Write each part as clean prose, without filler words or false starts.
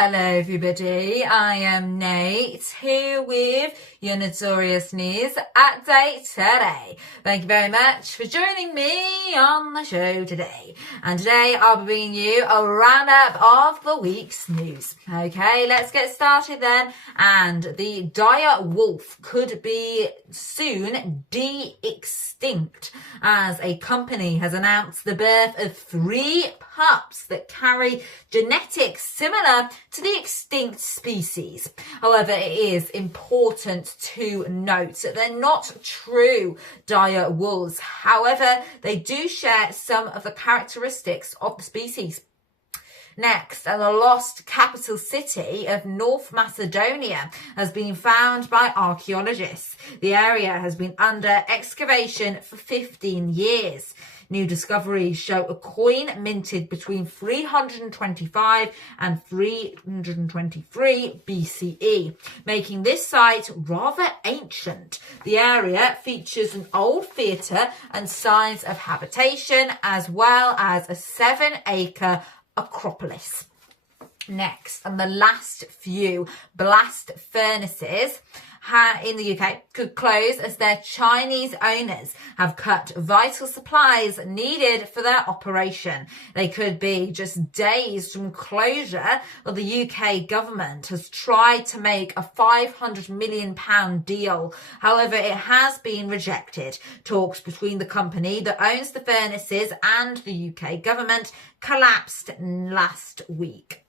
Hello everybody, I am Nate, here with your notorious news update today. Thank you very much for joining me on the show today. And today I'll be bringing you a roundup of the week's news. Okay, let's get started then. And the dire wolf could be soon de-extinct as a company has announced the birth of 3 pups that carry genetics similar to the extinct species. However, it is important to note that they're not true dire wolves. However, they do share some of the characteristics of the species. Next, the lost capital city of North Macedonia has been found by archaeologists. The area has been under excavation for 15 years. New discoveries show a coin minted between 325 and 323 BCE, making this site rather ancient. The area features an old theatre and signs of habitation, as well as a 7-acre Acropolis. Next, and the last few blast furnaces in the UK could close as their Chinese owners have cut vital supplies needed for their operation. They could be just days from closure, but the UK government has tried to make a £500 million deal. However, it has been rejected. Talks between the company that owns the furnaces and the UK government collapsed last week.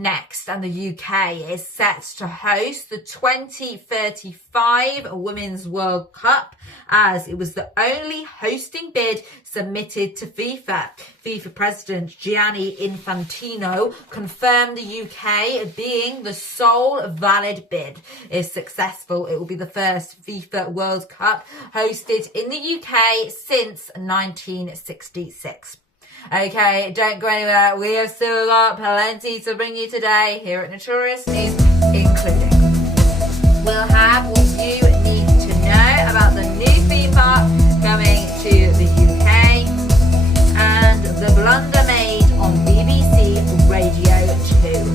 Next, and the UK is set to host the 2035 Women's World Cup as it was the only hosting bid submitted to FIFA. FIFA President Gianni Infantino confirmed the UK being the sole valid bid. If successful, it will be the first FIFA World Cup hosted in the UK since 1966. Okay, don't go anywhere. We have still got plenty to bring you today here at Notorious News, including we'll have what you need to know about the new theme park coming to the UK and the blunder made on BBC Radio 2.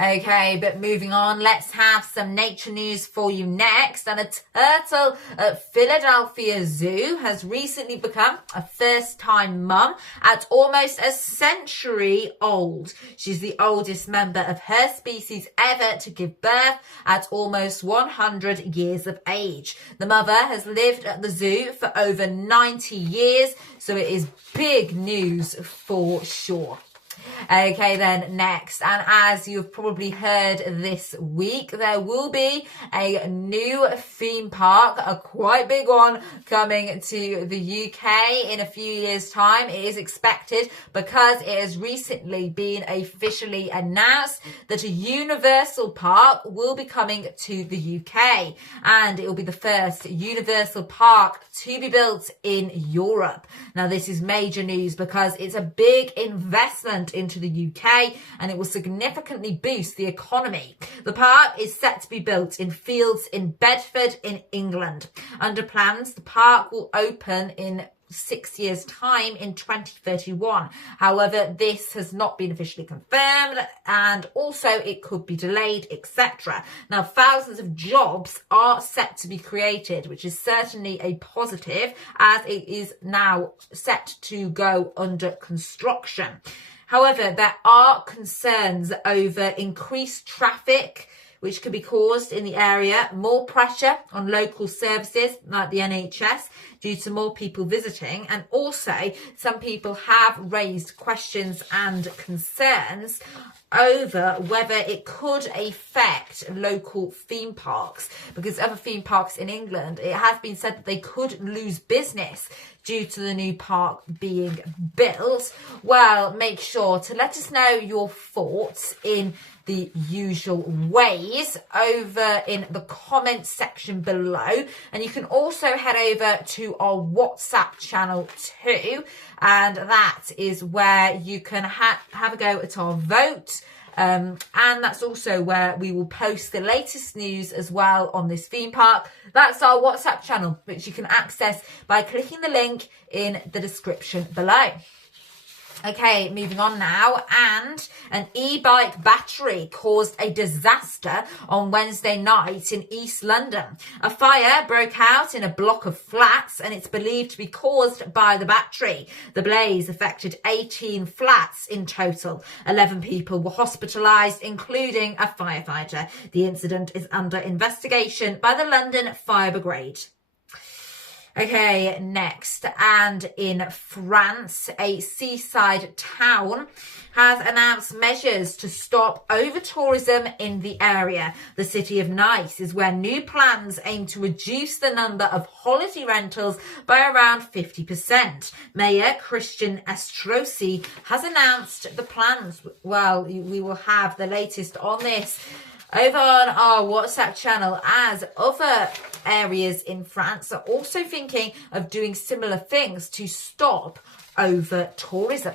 Okay, but moving on, let's have some nature news for you next. And a turtle at Philadelphia Zoo has recently become a first-time mum at almost a century old. She's the oldest member of her species ever to give birth at almost 100 years of age. The mother has lived at the zoo for over 90 years, so it is big news for sure. Okay then, next, and as you've probably heard this week, there will be a new theme park, a quite big one, coming to the UK in a few years' time. It is expected because it has recently been officially announced that a Universal Park will be coming to the UK, and it will be the first Universal Park to be built in Europe. Now, this is major news because it's a big investment into the UK and it will significantly boost the economy. The park is set to be built in fields in Bedford in England. Under plans, the park will open in 6 years' time in 2031. However, this has not been officially confirmed and also it could be delayed, etc. Now, thousands of jobs are set to be created, which is certainly a positive as it is now set to go under construction. However, there are concerns over increased traffic which could be caused in the area, more pressure on local services like the NHS due to more people visiting, and also some people have raised questions and concerns over whether it could affect local theme parks, because other theme parks in England, it has been said that they could lose business due to the new park being built. Well, make sure to let us know your thoughts in the usual ways over in the comments section below, and you can also head over to our WhatsApp channel too, and that is where you can have a go at our vote. And that's also where we will post the latest news as well on this theme park. That's our WhatsApp channel, which you can access by clicking the link in the description below. Okay, moving on now. And an e-bike battery caused a disaster on Wednesday night in East London. A fire broke out in a block of flats and it's believed to be caused by the battery. The blaze affected 18 flats in total. 11 people were hospitalised, including a firefighter. The incident is under investigation by the London Fire Brigade. Okay, next, and in France, a seaside town has announced measures to stop over-tourism in the area. The city of Nice is where new plans aim to reduce the number of holiday rentals by around 50%. Mayor Christian Estrosi has announced the plans. Well, we will have the latest on this over on our WhatsApp channel, as other areas in France are also thinking of doing similar things to stop over-tourism.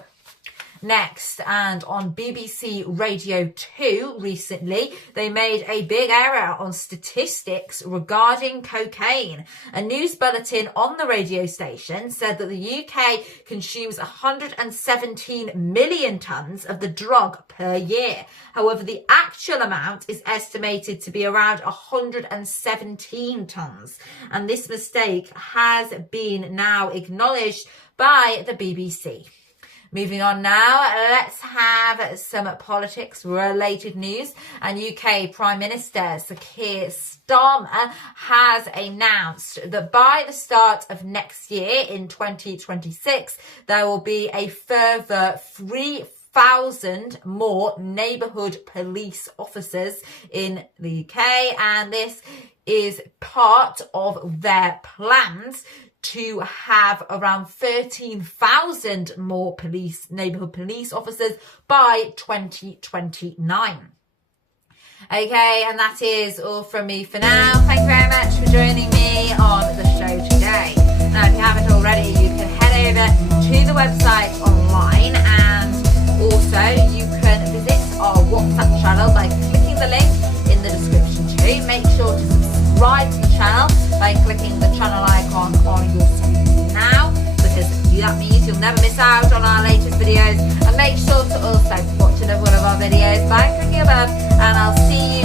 Next, and on BBC Radio 2 recently, they made a big error on statistics regarding cocaine. A news bulletin on the radio station said that the UK consumes 117 million tonnes of the drug per year. However, the actual amount is estimated to be around 117 tonnes. And this mistake has been now acknowledged by the BBC. Moving on now, let's have some politics-related news. And UK Prime Minister Sir Keir Starmer has announced that by the start of next year, in 2026, there will be a further 3,000 more neighbourhood police officers in the UK. And this is part of their plans to have around 13,000 more neighbourhood police officers by 2029. Okay, and that is all from me for now. Thank you very much for joining me on the show today. Now, if you haven't already, you can head over to the website online, and also you can visit our WhatsApp channel by clicking the link in the description too. Make sure to subscribe to the channel by clicking the channel icon on your screen now, because that means you'll never miss out on our latest videos. And make sure to also watch another one of our videos by clicking above, and I'll see you